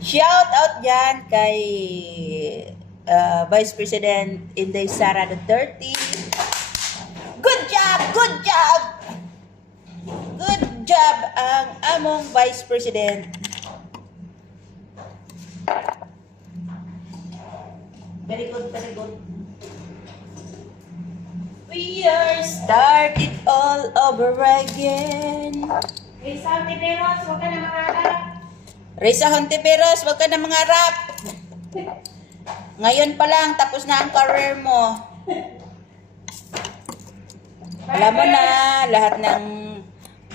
Shout out dyan kay uh, Vice President Inday Sara Duterte. Good job! Good job! Good job ang among Vice President. Very good, very good. We are started all over again. Risa Tiberos, huwag ka na makarap. Reza Hontiveros, wag ka na mangarap. Ngayon pa lang, tapos na ang career mo. Alam mo na, lahat ng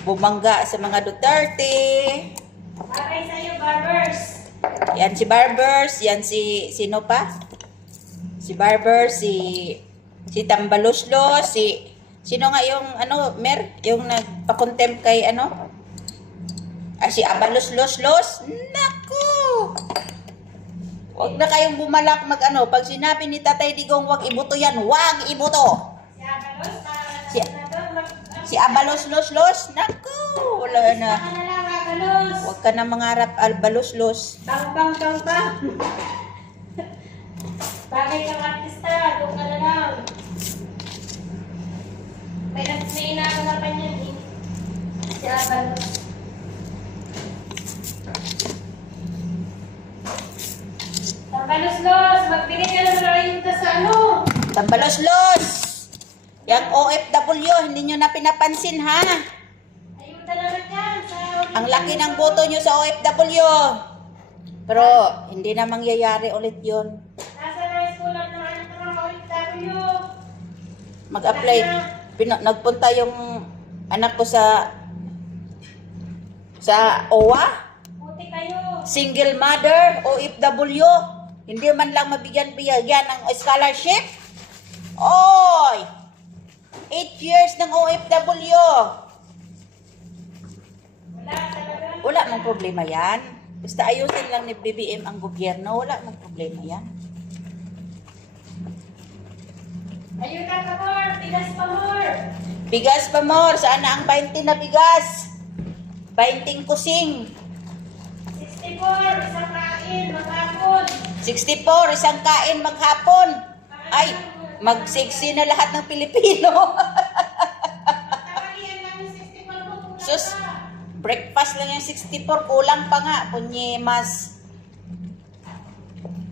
bumangga sa mga Duterte. Bagay sa'yo, barbers. Yan si Barbers, yan si, sino pa? Si Barbers, si, si Tambaloslo, si, sino nga yung, ano, Mer, yung nagpa-contempt kay, ano? Ah, si Abalos-los-los? Naku! Huwag na kayong bumalak mag ano. Pag sinabi ni Tatay Digong wag ibuto yan, wag ibuto! Si Abalos, Si- Abalos-los-los? Naku! Wala na. Huwag ka na mangarap, Abalos-los. Bang, bang, bang, bang. Bagay kang artista, doon ka na lang. May, may inaagapan yan eh. Si Abalos. Tambalos-los, magbigay ka ng ayuda sa ano. Tambalos-los! Yang OFW, hindi nyo na pinapansin ha? Ayuda naman yan. Sa Ang laki ng boto nyo sa OFW. Pero, hindi na mangyayari ulit yon. Nasa high school at ng anak ng mga OFW. Mag-apply. Nagpunta yung anak ko sa sa OWA. Puti kayo. Single mother, OFW. Hindi man lang mabigyan-bigyan ng scholarship. Oy! 8 years ng OFW. Wala talaga. Wala mong problema yan. Basta ayusin lang ni BBM ang gobyerno, wala mong problema yan. Ayuda ka more. Tigas pa more. Bigas pa more, saan na ang 20 na bigas? 20 kusing. 64. Isang kain. Maghapon. 64, isang kain maghapon. Ay, mag-sexy na lahat ng Pilipino. Tanghalian namin 64 mo. Kulang Sus, breakfast lang yung 64, kulang pa nga, punyemas.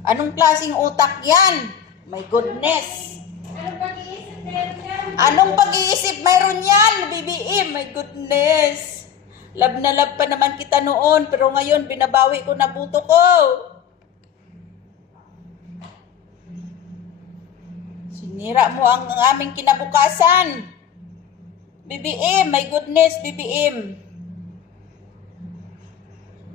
Anong klaseng utak yan? My goodness. Anong pag-iisip meron yan? BBM? My goodness. Love na love pa naman kita noon, pero ngayon binabawi ko na buto ko. Sinira mo ang, ang aming kinabukasan. BBM, my goodness, BBM.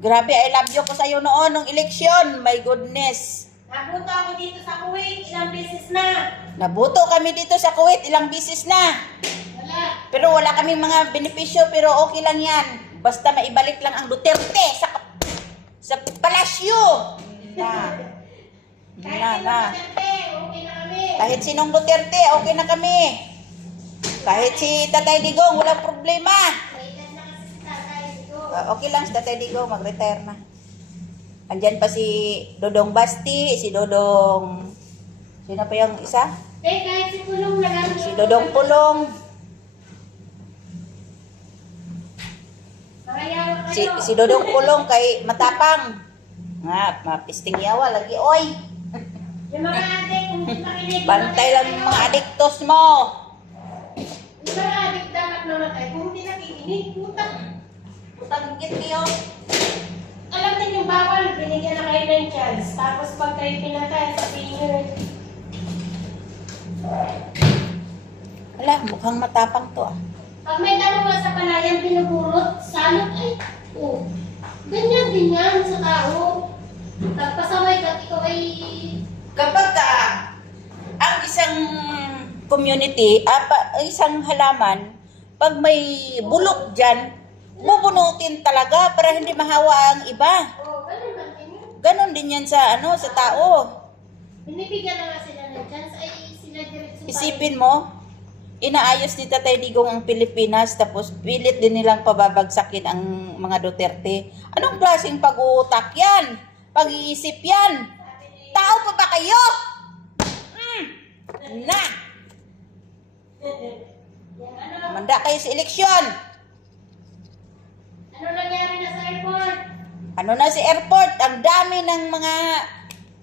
Grabe, I love you ko sa'yo noon nung eleksyon. My goodness. Nabuto ako dito sa Kuwait. Ilang beses na. Nabuto kami dito sa Kuwait ilang bisis na. Wala. Pero wala kaming mga benepisyo, pero okay lang yan. Basta maibalik lang ang Duterte sa sa palasyo. Na. Na, na. Kahit sinong Duterte, okay na kami. Kahit si Tatay Digong, walang problema. Ah, okay lang si Tatay Digong, mag-retire na. Andyan pa si Dodong Basti, si Dodong... Sino pa yung isa? Eh, kahit si Pulong lang. Si Dodong Pulong. Si, si Dodong Pulong kay Matapang. Nga, mapisting yawa lagi. Oy! Yung mga adik, kung makinig. Bantay lang yung mga adiktos mo. Yung mga adik dapat namatay. Kung hindi nakikinig, puta. Putang kayo. Alam din yung bawal, binigyan na kayo ng chance. Tapos pag kayo pinatay, sabihin nyo, Wala, mukhang matapang to ah. pag may dalawa sa palayan binuburot, salot, ay, oh, ganyan din yan sa tao. Pagpasaway ka, ikaw ay, Kapag ah, ang isang community, ah, pa- isang halaman, pag may bulok dyan, bubunutin talaga para hindi mahawa ang iba. oh. Ganon din yan sa ano sa tao. Binibigyan na nga sila ng chance, ay sila diretso Isipin mo, inaayos ni Tatay Digong ang Pilipinas tapos pilit din nilang pababagsakin ang mga Duterte. Anong klaseng pag-uutak yan? pag-iisip yan. Tao pa ba kayo? Mm. Na! Manda kayo sa eleksyon. ano nangyari na sa airport? Ano na si airport? Ang dami ng mga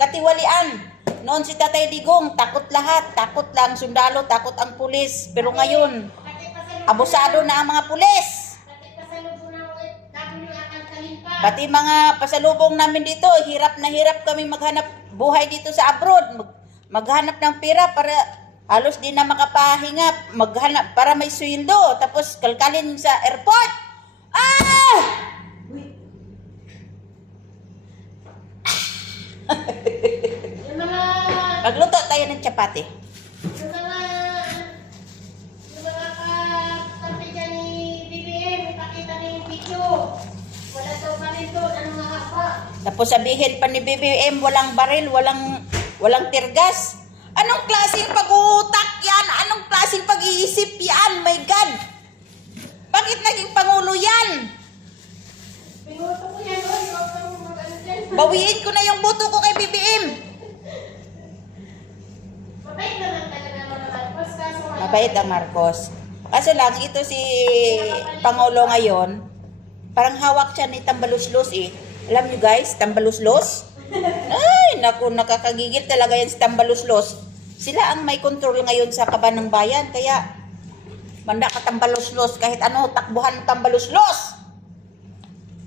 katiwalian. Noon si Tatay Digong, takot lahat. Takot lang sundalo, takot ang pulis. Pero ngayon, abusado na ang mga pulis. Pa? Pati mga pasalubong namin dito, hirap na hirap kami maghanap buhay dito sa abroad. Mag- maghanap ng pera para halos di na makapahinga. Maghanap para may sweldo. Tapos kalkalin sa airport. Ah! Magluto tayo ng chapati. Tapos sabihin pa ni BBM, walang baril, walang walang tirgas. Anong klaseng pag-uutak yan? Anong klaseng pag-iisip yan? My God! Bakit naging pangulo yan? Bawiin ko na yung boto ko kay BBM. Mabait naman talaga Marcos. Mabait ang Marcos. Kaso lang, ito si Pangulo ngayon, parang hawak siya ni Tambaluslos eh. Alam nyo guys, Tambaluslos? Ay, naku, nakakagigil talaga yan si Tambaluslos. Sila ang may control ngayon sa kaban ng bayan, kaya manda ka Tambaluslos, kahit ano, takbuhan ng Tambaluslos.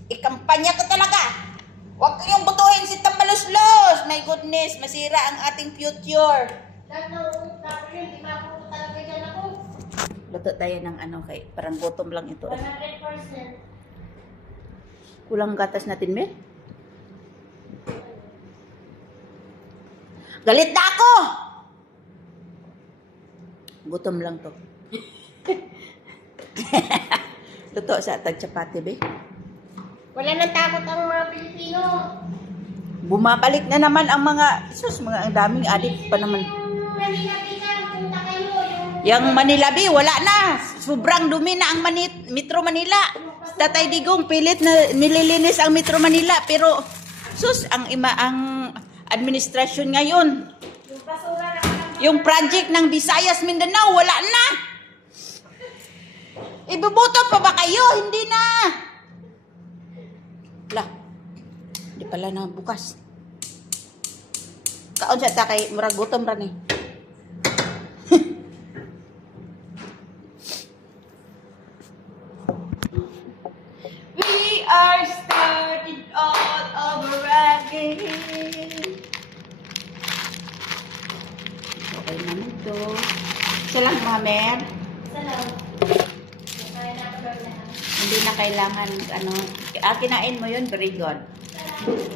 Ikampanya ka talaga. Huwag kayong botohin si Tambaluslos. My goodness, masira ang ating future. Luto tayo ng ano kay parang gutom lang ito. 100%. Kulang gatas natin, Mel? Galit na ako! Gutom lang to. Luto sa atag chapati, be. Wala nang takot ang mga Pilipino. Bumabalik na naman ang mga, sus, mga ang daming adik pa naman. Yung Manila Pika, punta kayo. Yung Yang Manila Bay, wala na. Sobrang dumi na ang Mani- Metro Manila. Tatay Digong, pilit na nililinis ang Metro Manila. Pero, sus, ang ima ang administrasyon ngayon, yung basura yung project ng Visayas Mindanao, wala na. Ibubuto pa ba kayo? Hindi na. La, hindi pala na bukas. Kaon sa takay, murag gutom ra ni. Naman to. Isa lang, Mamer. na lahat. Hindi na kailangan, ano, ah, kinain mo yun, very good.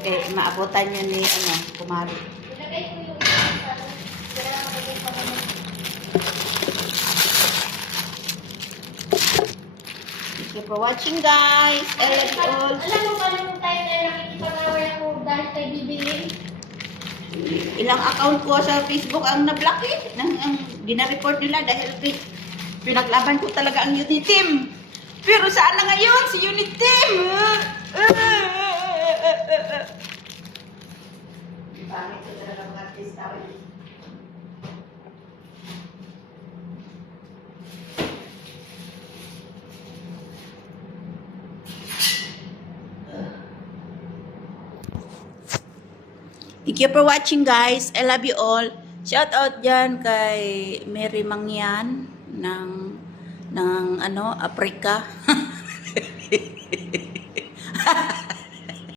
Eh, maabutan yun ni, ano, kumari. Ilagay ko yung. Thank you for watching, guys. I love you all. Alam mo nung tayo tayo nakikipag-away ako dahil kay BBM? Ilang account ko sa Facebook ang na-block eh. Nang, ang gina-report nila dahil pi- pinaglaban ko talaga ang unit team. Pero saan na ngayon si unit team? Pangit ko talaga mga artista. Thank you for watching guys. I love you all. Shout out dyan kay Mary Mangyan ng ng ano, Africa.